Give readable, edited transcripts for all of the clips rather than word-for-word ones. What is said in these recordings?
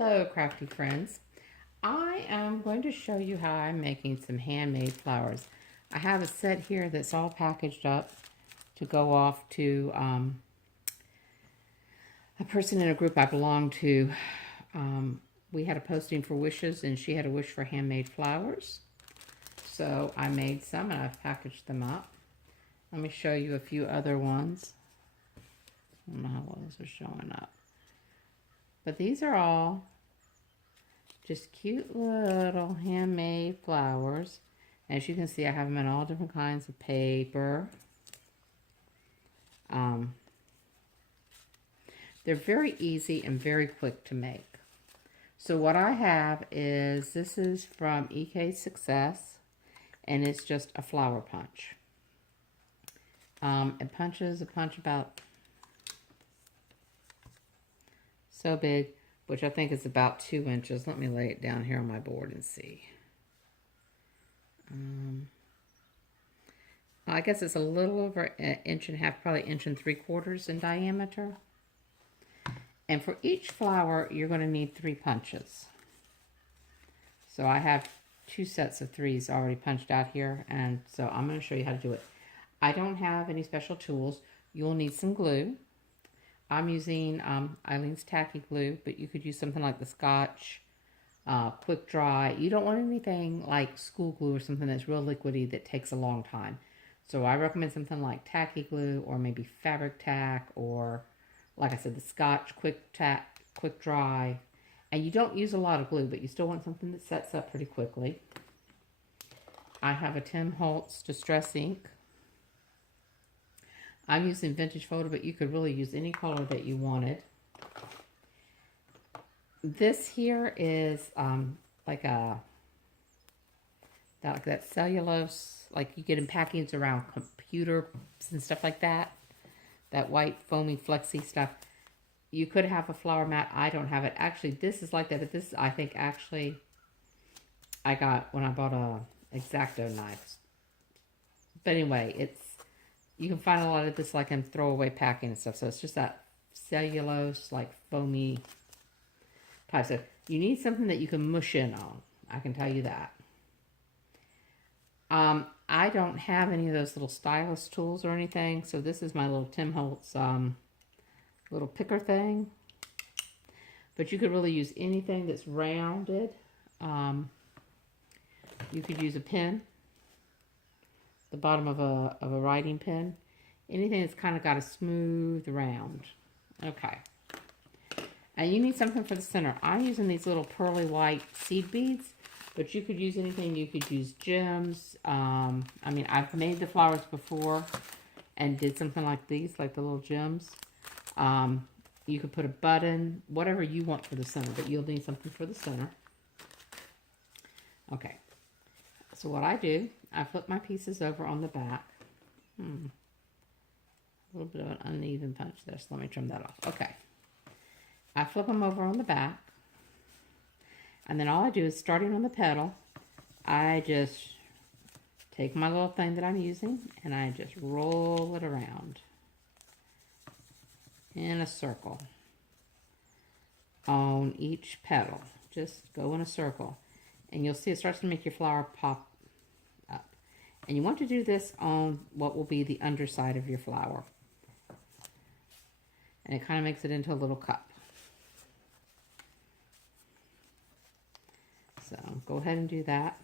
Hello, crafty friends. I am going to show you how I'm making some handmade flowers. I have a set here that's all packaged up to go off to a person in a group I belong to. We had a posting for wishes, and she had a wish for handmade flowers. So I made some and I've packaged them up. Let me show you a few other ones. I don't know how well those are showing up. But these are all just cute little handmade flowers. As you can see, I have them in all different kinds of paper. They're very easy and very quick to make. So what I have is, this is from EK Success, and it's just a flower punch. It punches a punch about so big, which I think is about 2 inches. Let me lay it down here on my board and see. I guess it's a little over an inch and a half, probably 1.75 inches in diameter. And for each flower, you're going to need 3 punches. So I have 2 sets of 3s already punched out here, and so I'm going to show you how to do it. I don't have any special tools. You'll need some glue. I'm using Eileen's tacky glue, but you could use something like the Scotch Quick Dry. You don't want anything like school glue or something that's real liquidy that takes a long time. So I recommend something like tacky glue, or maybe fabric tack, or like I said, the Scotch Quick Dry. And you don't use a lot of glue, but you still want something that sets up pretty quickly. I have a Tim Holtz Distress ink. I'm using vintage photo, but you could really use any color that you wanted. This here is like that cellulose, like you get in packagings around computers and stuff like that. That white foamy flexy stuff. You could have a flower mat. I don't have it. Actually, this is like that, but this, I think, actually, I got when I bought a X-Acto knife. But anyway, you can find a lot of this like in throwaway packing and stuff. So it's just that cellulose, like foamy type stuff. You need something that you can mush in on. I can tell you that. I don't have any of those little stylus tools or anything. So this is my little Tim Holtz little picker thing. But you could really use anything that's rounded. You could use a pen, the bottom of a writing pen. Anything that's kind of got a smooth round. Okay. And you need something for the center. I'm using these little pearly white seed beads, but you could use anything. You could use gems. I mean, I've made the flowers before and did something like these, like the little gems. You could put a button, whatever you want for the center, but you'll need something for the center. Okay. So what I do, I flip my pieces over on the back. A little bit of an uneven punch there, so let me trim that off. Okay. I flip them over on the back. And then all I do is, starting on the petal, I just take my little thing that I'm using and I just roll it around in a circle on each petal. Just go in a circle. And you'll see it starts to make your flower pop up. And you want to do this on what will be the underside of your flower. And it kind of makes it into a little cup. So go ahead and do that.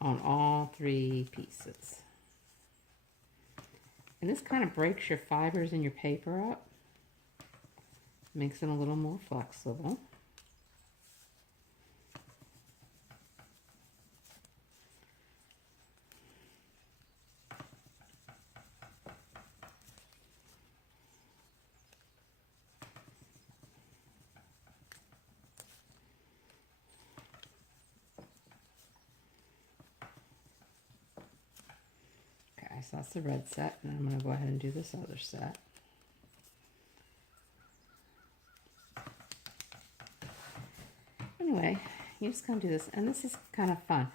On all 3 pieces. And this kind of breaks your fibers in your paper up. Makes it a little more flexible. Okay, so that's the red set, and I'm going to go ahead and do this other set. Anyway, you just kind of do this, and this is kind of fun.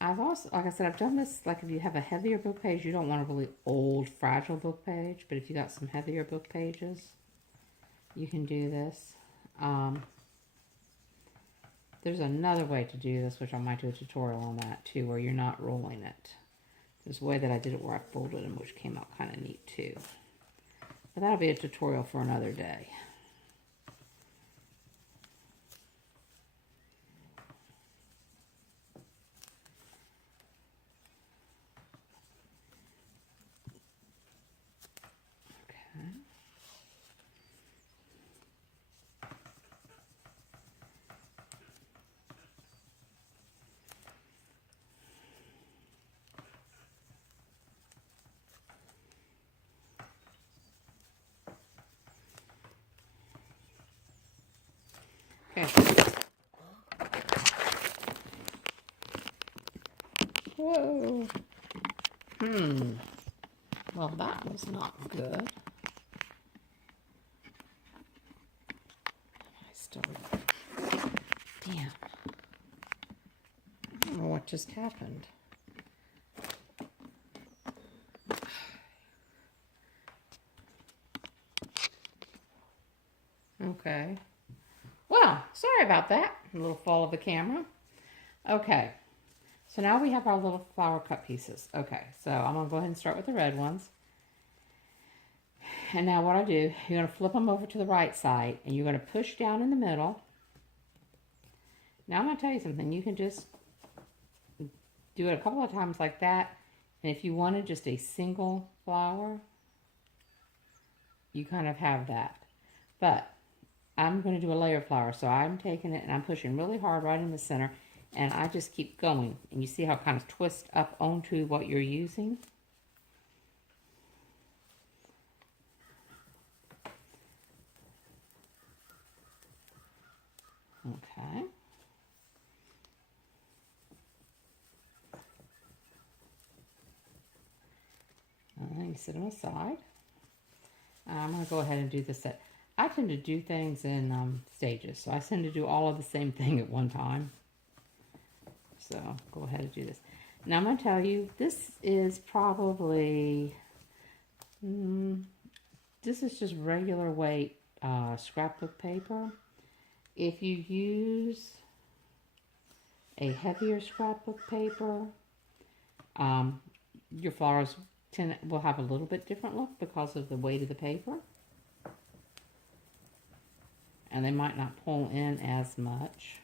I've also, like I said, I've done this, like if you have a heavier book page, you don't want a really old, fragile book page, but if you got some heavier book pages, you can do this. There's another way to do this, which I might do a tutorial on that too, where you're not rolling it. There's a way that I did it where I folded them, which came out kind of neat too. But that'll be a tutorial for another day. Okay. Whoa. Well, that was not good. I still... Damn. I don't know what just happened. Okay. Well, sorry about that. A little fall of the camera. Okay. So now we have our little flower cut pieces. Okay, so I'm going to go ahead and start with the red ones. And now what I do, you're going to flip them over to the right side, and you're going to push down in the middle. Now I'm going to tell you something. You can just do it a couple of times like that. And if you wanted just a single flower, you kind of have that. But I'm going to do a layer flower. So I'm taking it and I'm pushing really hard right in the center. And I just keep going. And you see how it kind of twists up onto what you're using? Okay. And then you set them aside. I'm going to go ahead and do this set. I tend to do things in stages. So I tend to do all of the same thing at one time. So go ahead and do this. Now I'm going to tell you, this is probably, this is just regular weight scrapbook paper. If you use a heavier scrapbook paper, your flowers will have a little bit different look because of the weight of the paper. And they might not pull in as much.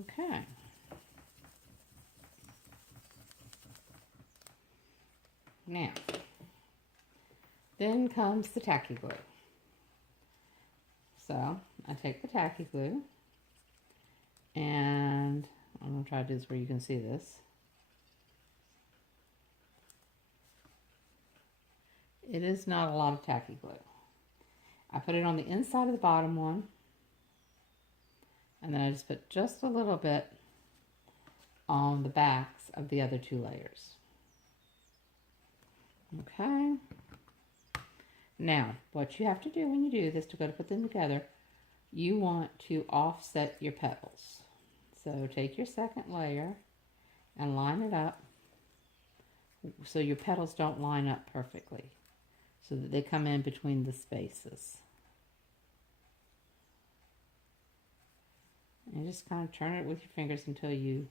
Okay. Now, then comes the tacky glue. So, I take the tacky glue, and I'm going to try to do this where you can see this. It is not a lot of tacky glue. I put it on the inside of the bottom one, and then I just put just a little bit on the backs of the other two layers. Okay. Now, what you have to do when you do this to go to put them together, you want to offset your petals. So take your second layer and line it up so your petals don't line up perfectly, so that they come in between the spaces. And just kind of turn it with your fingers until you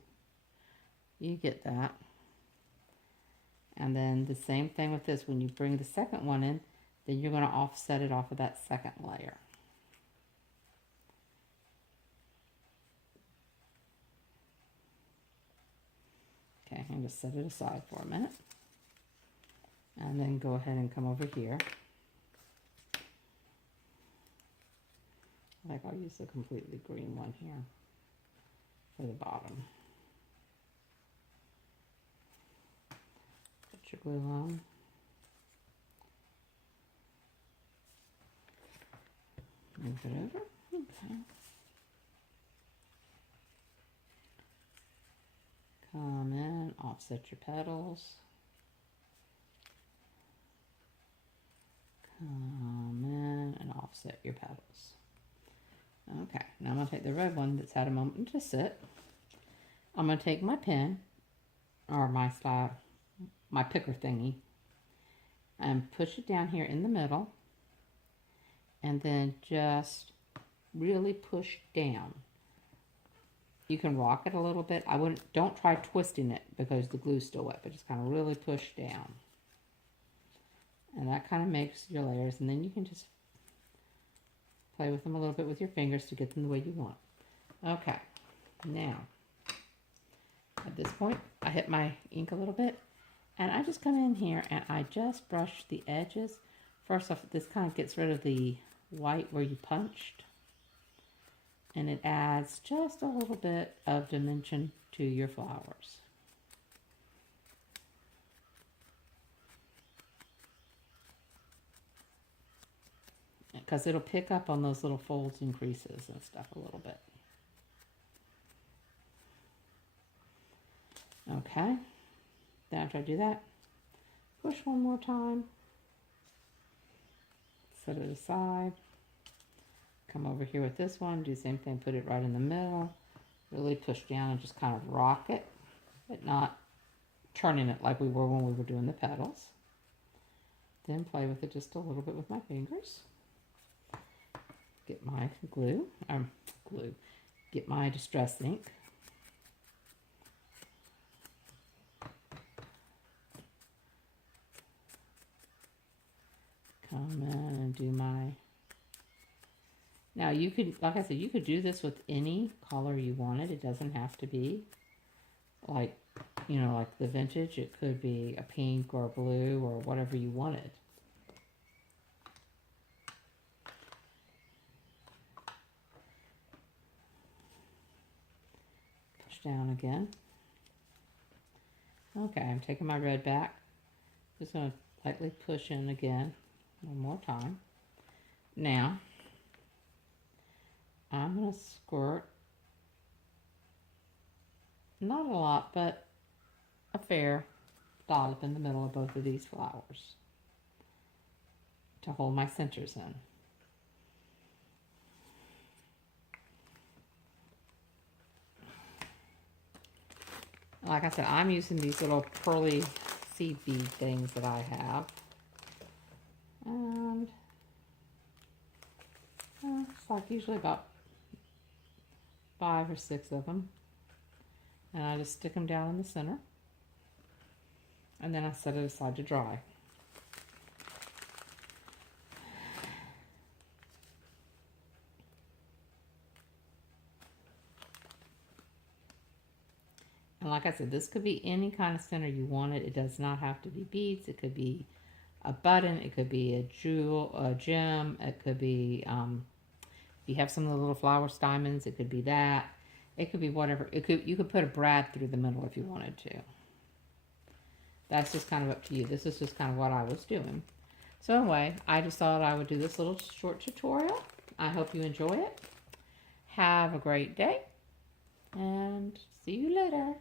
get that. And then the same thing with this. When you bring the second one in, then you're going to offset it off of that second layer. Okay, I'm going to set it aside for a minute. And then go ahead and come over here. Like I'll use the completely green one here for the bottom. Put your glue on. Move it over. Okay. Come in, offset your petals. Come in and offset your petals. Okay, now I'm going to take the red one that's had a moment to sit. I'm going to take my pen, or my picker thingy, and push it down here in the middle, and then just really push down. You can rock it a little bit. Don't try twisting it because the glue's still wet, but just kind of really push down. And that kind of makes your layers, and then you can just play with them a little bit with your fingers to get them the way you want. Okay, now, at this point, I hit my ink a little bit, and I just come in here and I just brush the edges. First off, this kind of gets rid of the white where you punched, and it adds just a little bit of dimension to your flowers. Because it'll pick up on those little folds and creases and stuff a little bit. Okay, then after I do that, push one more time, set it aside, come over here with this one, do the same thing, put it right in the middle, really push down and just kind of rock it, but not turning it like we were when we were doing the petals. Then play with it just a little bit with my fingers. Get my get my distress ink. Come in and do my, now you could, like I said, you could do this with any color you wanted. It doesn't have to be like, you know, like the vintage. It could be a pink or a blue or whatever you wanted. Push down again. Okay, I'm taking my red back. Just going to lightly push in again. One more time. Now, I'm going to squirt, not a lot, but a fair dollop in the middle of both of these flowers to hold my centers in. Like I said, I'm using these little pearly seed bead things that I have. And it's like usually about 5 or 6 of them. And I just stick them down in the center. And then I set it aside to dry. And like I said, this could be any kind of center you wanted. It does not have to be beads. It could be a button. It could be a jewel, a gem. It could be, if you have some of the little flower diamonds, it could be that. It could be whatever. You could put a brad through the middle if you wanted to. That's just kind of up to you. This is just kind of what I was doing. So anyway, I just thought I would do this little short tutorial. I hope you enjoy it. Have a great day, and see you later.